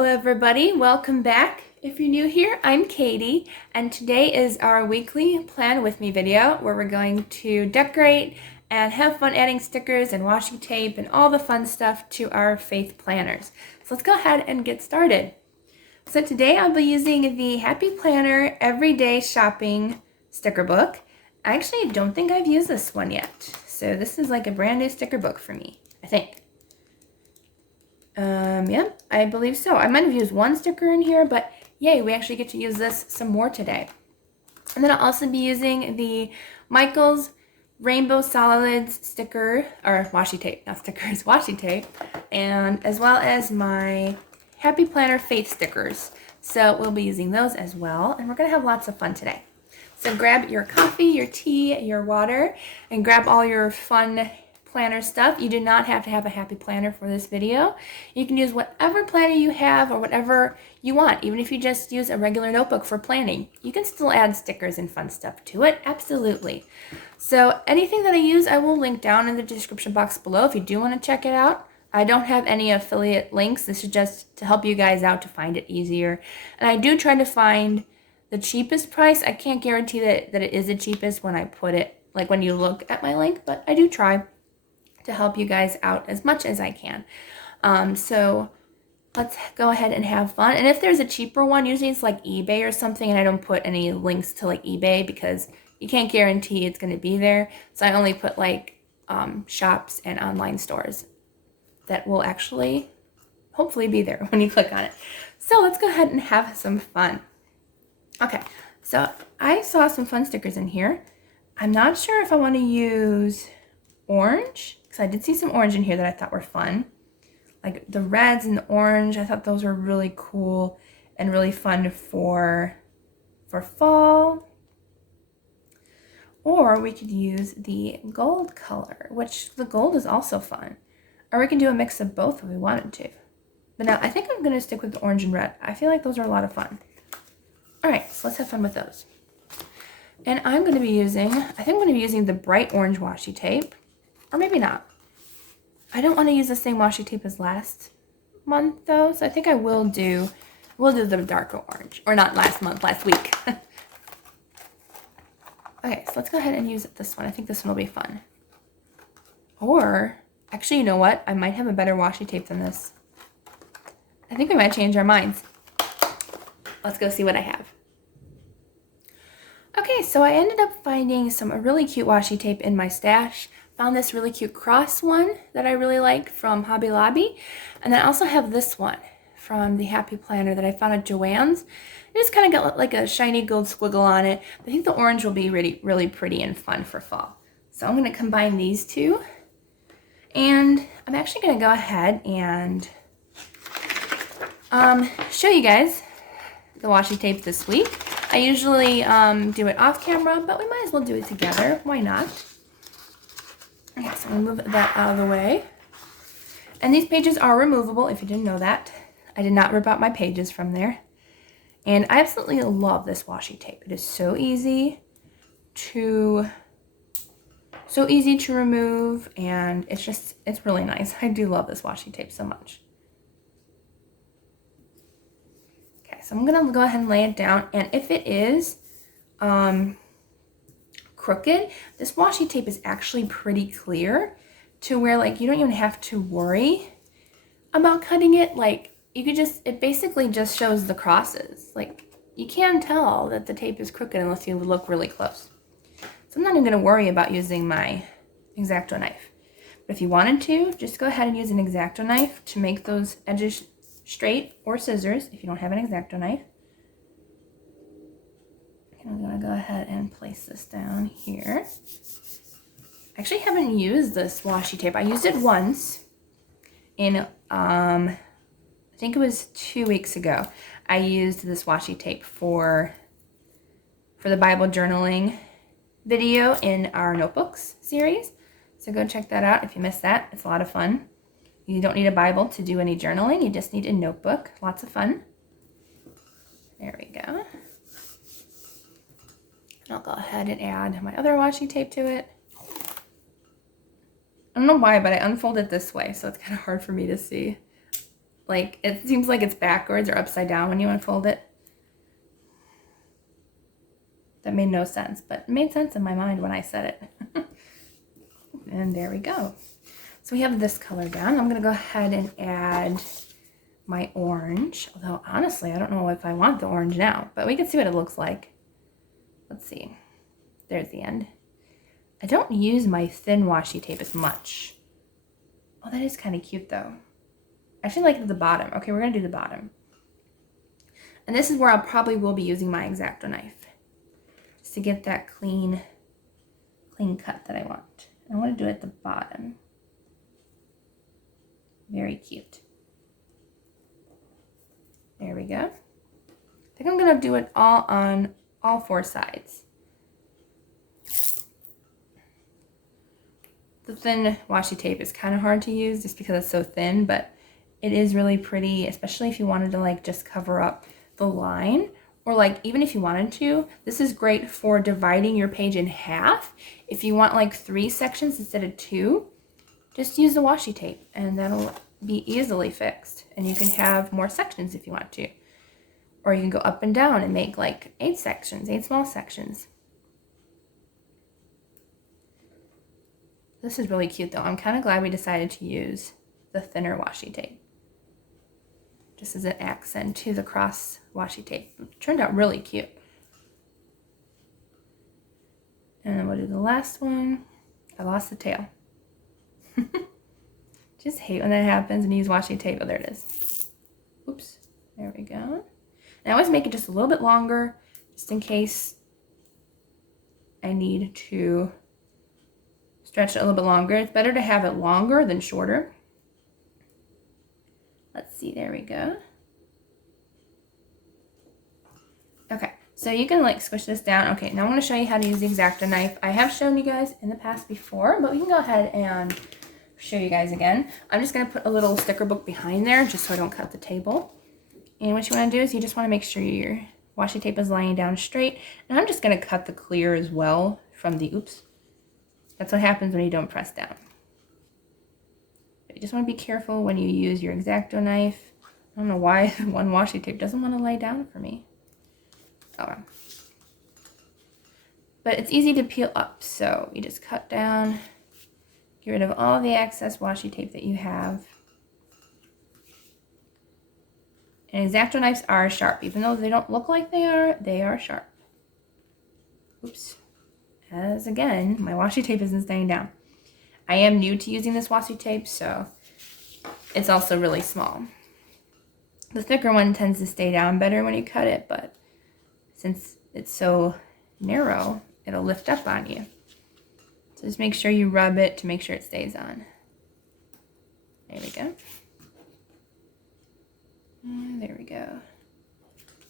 Hello everybody, welcome back. If you're new here, I'm Katie, and today is our weekly Plan With Me video where we're going to decorate and have fun adding stickers and washi tape and all the fun stuff to our faith planners. So let's go ahead and get started. So today I'll be using the Happy Planner Everyday Shopping sticker book. I actually don't think I've used this one yet. So this is like a brand new sticker book for me, I think. Yeah, I believe so. I might have used one sticker in here, but yay, we actually get to use this some more today. And then I'll also be using the Michaels Rainbow Solids sticker, or washi tape, not stickers, washi tape, and as well as my Happy Planner Faith stickers. So we'll be using those as well, and we're going to have lots of fun today. So grab your coffee, your tea, your water, and grab all your fun planner stuff. You do not have to have a happy planner for this video. You can use whatever planner you have or whatever you want. Even if you just use a regular notebook for planning, you can still add stickers and fun stuff to it. Absolutely. So anything that I use, I will link down in the description box below if you do want to check it out. I don't have any affiliate links. This is just to help you guys out to find it easier. And I do try to find the cheapest price. I can't guarantee that it is the cheapest when I put it, like when you look at my link, but I do try to help you guys out as much as I can. So let's go ahead and have fun. And if there's a cheaper one, usually it's like eBay or something, and I don't put any links to like eBay because you can't guarantee it's going to be there. So I only put like shops and online stores that will actually hopefully be there when you click on it. So let's go ahead and have some fun. Okay, so I saw some fun stickers in here. I'm not sure if I want to use orange, because I did see some orange in here that I thought were fun. Like the reds and the orange, I thought those were really cool and really fun for fall. Or we could use the gold color, which the gold is also fun. Or we can do a mix of both if we wanted to. But now I think I'm going to stick with the orange and red. I feel like those are a lot of fun. All right, so let's have fun with those. And I'm going to be using, I think I'm going to be using the bright orange washi tape. Or maybe not. I don't want to use the same washi tape as last month though, so I think we'll do the darker orange. Or not last month, last week. Okay, so let's go ahead and use this one. I think this one will be fun. Or, actually, you know what? I might have a better washi tape than this. I think we might change our minds. Let's go see what I have. Okay, so I ended up finding some really cute washi tape in my stash. Found this really cute cross one that I really like from Hobby Lobby. And then I also have this one from the Happy Planner that I found at Joann's. It just kind of got like a shiny gold squiggle on it. I think the orange will be really, really pretty and fun for fall. So I'm going to combine these two. And I'm actually going to go ahead and show you guys the washi tape this week. I usually do it off camera, but we might as well do it together. Why not? Okay, so I'm going to move that out of the way. And these pages are removable, if you didn't know that. I did not rip out my pages from there. And I absolutely love this washi tape. It is so easy to remove, and it's really nice. I do love this washi tape so much. Okay, so I'm going to go ahead and lay it down, and if it is crooked, this washi tape is actually pretty clear to where like you don't even have to worry about cutting it. Like it basically just shows the crosses. Like you can tell that the tape is crooked unless you look really close. So I'm not even going to worry about using my X-Acto knife. But if you wanted to, just go ahead and use an X-Acto knife to make those edges straight, or scissors if you don't have an X-Acto knife. I'm going to go ahead and place this down here. I actually haven't used this washi tape. I used it once in, I think it was 2 weeks ago. I used this washi tape for the Bible journaling video in our notebooks series. So go check that out if you missed that. It's a lot of fun. You don't need a Bible to do any journaling. You just need a notebook. Lots of fun. There we go. I'll go ahead and add my other washi tape to it. I don't know why, but I unfold it this way, so it's kind of hard for me to see. Like, it seems like it's backwards or upside down when you unfold it. That made no sense, but it made sense in my mind when I said it. And there we go. So we have this color down. I'm going to go ahead and add my orange. Although, honestly, I don't know if I want the orange now, but we can see what it looks like. Let's see. There's the end. I don't use my thin washi tape as much. Oh, that is kind of cute, though. I actually like the bottom. Okay, we're going to do the bottom. And this is where I probably will be using my X-Acto knife. Just to get that clean cut that I want. I want to do it at the bottom. Very cute. There we go. I think I'm going to do it all on all 4 sides. The thin washi tape is kind of hard to use just because it's so thin, but it is really pretty, especially if you wanted to like just cover up the line. Or like, even if you wanted to, this is great for dividing your page in half. If you want like 3 sections instead of 2, just use the washi tape and that'll be easily fixed. And you can have more sections if you want to. Or you can go up and down and make like 8 sections, 8 small sections. This is really cute though. I'm kind of glad we decided to use the thinner washi tape. Just as an accent to the cross washi tape. It turned out really cute. And then we'll do the last one. I lost the tail. Just hate when that happens and you use washi tape. Oh, there it is. Oops. There we go. And I always make it just a little bit longer, just in case I need to stretch it a little bit longer. It's better to have it longer than shorter. Let's see, there we go. Okay, so you can like squish this down. Okay, now I'm going to show you how to use the X-Acto knife. I have shown you guys in the past before, but we can go ahead and show you guys again. I'm just going to put a little sticker book behind there just so I don't cut the table. And what you want to do is you just want to make sure your washi tape is lying down straight. And I'm just going to cut the clear as well from the, oops. That's what happens when you don't press down. You just want to be careful when you use your X-Acto knife. I don't know why one washi tape doesn't want to lay down for me. Oh well. But it's easy to peel up, so you just cut down, get rid of all the excess washi tape that you have. And X-Acto knives are sharp. Even though they don't look like they are sharp. Oops. As again, my washi tape isn't staying down. I am new to using this washi tape, so it's also really small. The thicker one tends to stay down better when you cut it, but since it's so narrow, it'll lift up on you. So just make sure you rub it to make sure it stays on. There we go. And there we go.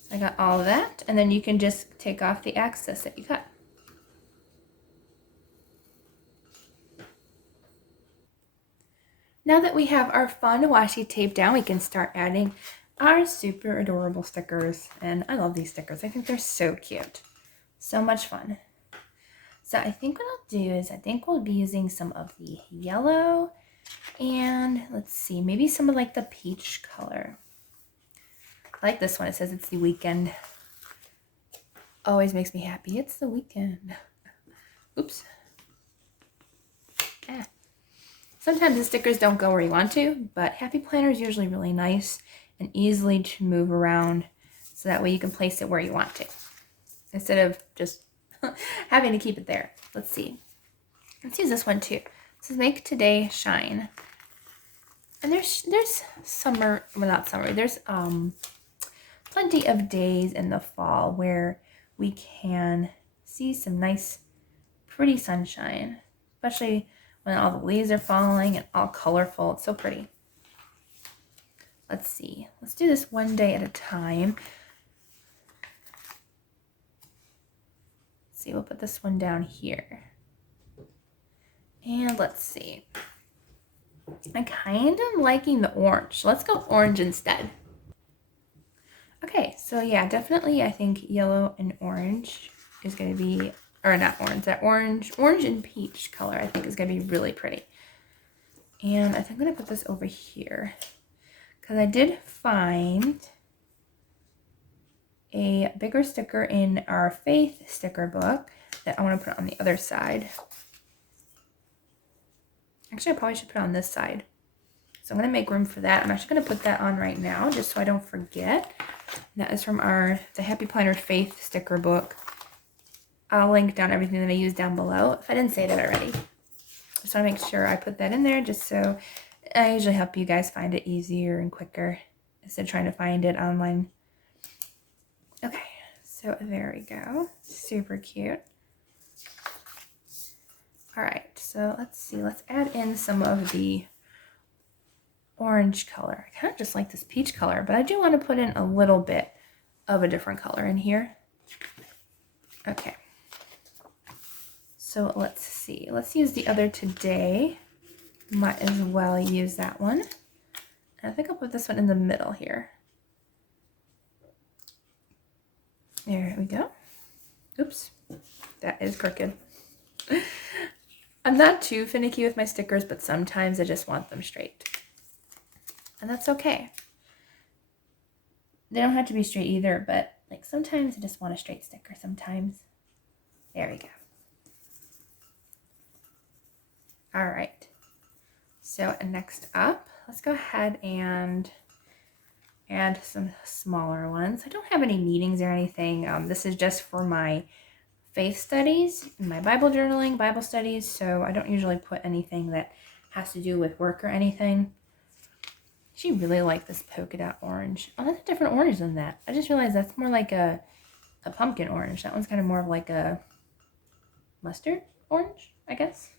So I got all of that, and then you can just take off the excess that you cut. Now that we have our fun washi tape down, we can start adding our super adorable stickers. And I love these stickers. I think they're so cute. So much fun. So I think what I'll do is I think we'll be using some of the yellow and let's see, maybe some of like the peach color. I like this one. It says it's the weekend. Always makes me happy. It's the weekend. Oops. Ah. Sometimes the stickers don't go where you want to, but Happy Planner is usually really nice and easily to move around so that way you can place it where you want to instead of just having to keep it there. Let's see. Let's use this one too. It says Make Today Shine. And there's summer, well not summer, there's plenty of days in the fall where we can see some nice pretty sunshine, especially when all the leaves are falling and all colorful. It's so pretty. Let's see. Let's do this one day at a time. Let's see, we'll put this one down here. And let's see. I kind of liking the orange. Let's go orange instead. Okay, so yeah, definitely I think yellow and orange is going to be, or not orange, that orange and peach color I think is going to be really pretty. And I think I'm going to put this over here because I did find a bigger sticker in our faith sticker book that I want to put on the other side. Actually, I probably should put it on this side. So I'm going to make room for that. I'm actually going to put that on right now just so I don't forget. That is from the Happy Planner Faith sticker book. I'll link down everything that I use down below if I didn't say that already. Just want to make sure I put that in there just so I usually help you guys find it easier and quicker instead of trying to find it online. Okay, so there we go. Super cute. All right, so let's see. Let's add in some of the orange color. I kind of just like this peach color, but I do want to put in a little bit of a different color in here. Okay. So let's see. Let's use the other today. Might as well use that one. And I think I'll put this one in the middle here. There we go. Oops. That is crooked. I'm not too finicky with my stickers, but sometimes I just want them straight. And that's okay. They don't have to be straight either, but like sometimes I just want a straight sticker sometimes. There we go. All right. So next up, let's go ahead and add some smaller ones. I don't have any meetings or anything. This is just for my faith studies, my Bible journaling, Bible studies, so I don't usually put anything that has to do with work or anything. I actually really like this polka dot orange. Oh, that's a different orange than that. I just realized that's more like a pumpkin orange. That one's kind of more of like a mustard orange, I guess.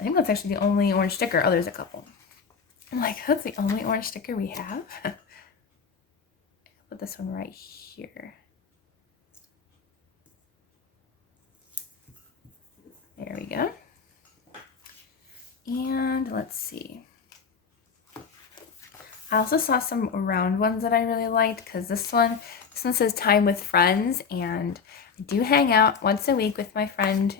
I think that's actually the only orange sticker. Oh, there's a couple. I'm like, that's the only orange sticker we have? I'll put this one right here. There we go. And let's see. I also saw some round ones that I really liked because this one says Time with Friends, and I do hang out once a week with my friend.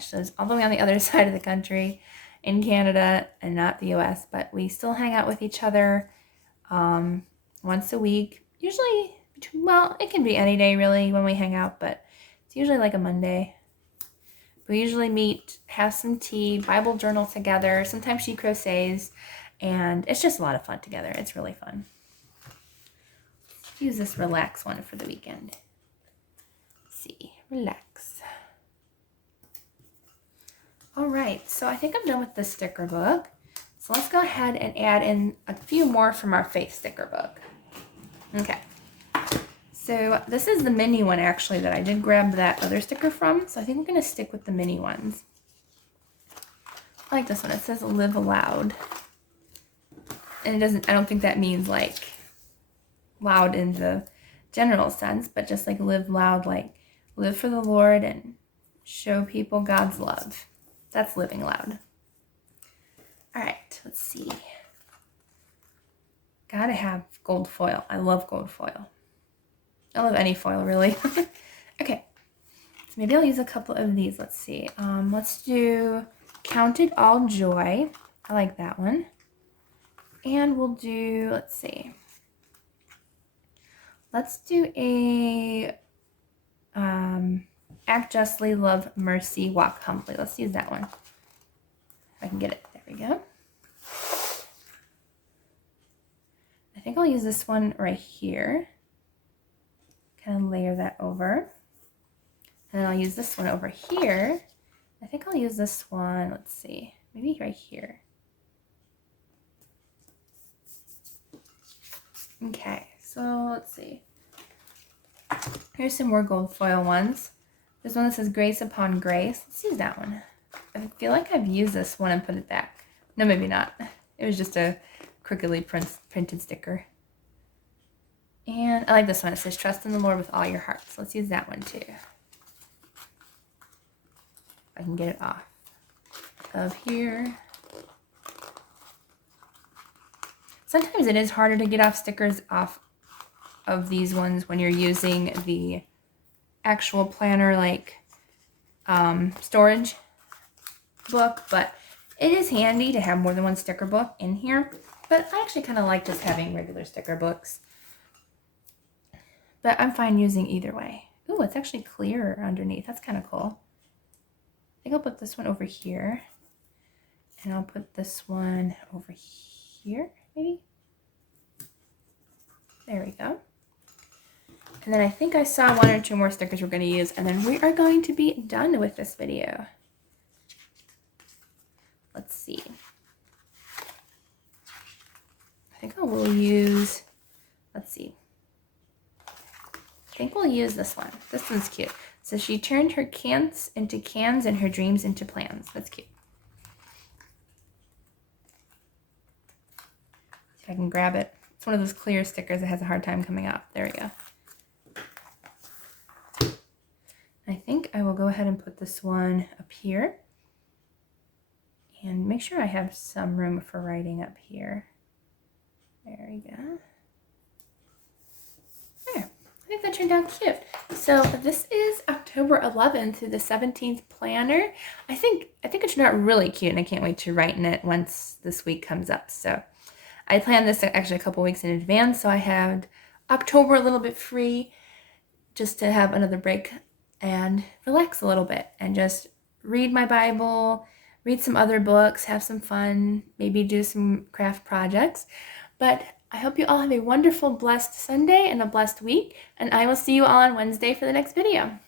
She lives all the way on the other side of the country in Canada and not the US, but we still hang out with each other once a week. Usually, well, it can be any day really when we hang out, but it's usually like a Monday. We usually meet, have some tea, Bible journal together. Sometimes she crochets, and it's just a lot of fun together. It's really fun. Use this relax one for the weekend. Let's see, relax. All right, so I think I'm done with the sticker book. So let's go ahead and add in a few more from our faith sticker book. Okay. So this is the mini one actually that I did grab that other sticker from. So I think we're going to stick with the mini ones. I like this one. It says live aloud. And it doesn't, I don't think that means like loud in the general sense, but just like live loud, like live for the Lord and show people God's love. That's living loud. All right, let's see. Gotta have gold foil. I love gold foil. I love any foil, really. Okay, so maybe I'll use a couple of these. Let's see. Let's do Count It All Joy. I like that one. And we'll do, let's see. Let's do a Act Justly, Love Mercy, Walk Humbly. Let's use that one. If I can get it. There we go. I think I'll use this one right here. Kind of layer that over. And then I'll use this one over here. I think I'll use this one, let's see, maybe right here. Okay, so let's see. Here's some more gold foil ones. There's one that says Grace Upon Grace. Let's use that one. I feel like I've used this one and put it back. No, maybe not. It was just a crookedly printed sticker. And I like this one. It says, trust in the Lord with all your heart. So let's use that one too. If I can get it off of here. Sometimes it is harder to get off stickers off of these ones when you're using the actual planner like storage book, but it is handy to have more than one sticker book in here. But I actually kind of like just having regular sticker books. But I'm fine using either way. Ooh, it's actually clearer underneath. That's kind of cool. I think I'll put this one over here. And I'll put this one over here, maybe. There we go. And then I think I saw 1 or 2 more stickers we're going to use, and then we are going to be done with this video. Let's see. I think I will use, let's see. I think we'll use this one. This one's cute. So she turned her can'ts into cans and her dreams into plans. That's cute. See if I can grab it. It's one of those clear stickers that has a hard time coming out. There we go. I think I will go ahead and put this one up here. And make sure I have some room for writing up here. There we go. There. I think that turned out cute. So this is October 11th through the 17th planner. I think it turned out really cute, and I can't wait to write in it once this week comes up. So I planned this actually a couple weeks in advance, so I had October a little bit free just to have another break and relax a little bit and just read my Bible, read some other books, have some fun, maybe do some craft projects. But I hope you all have a wonderful, blessed Sunday and a blessed week, and I will see you all on Wednesday for the next video.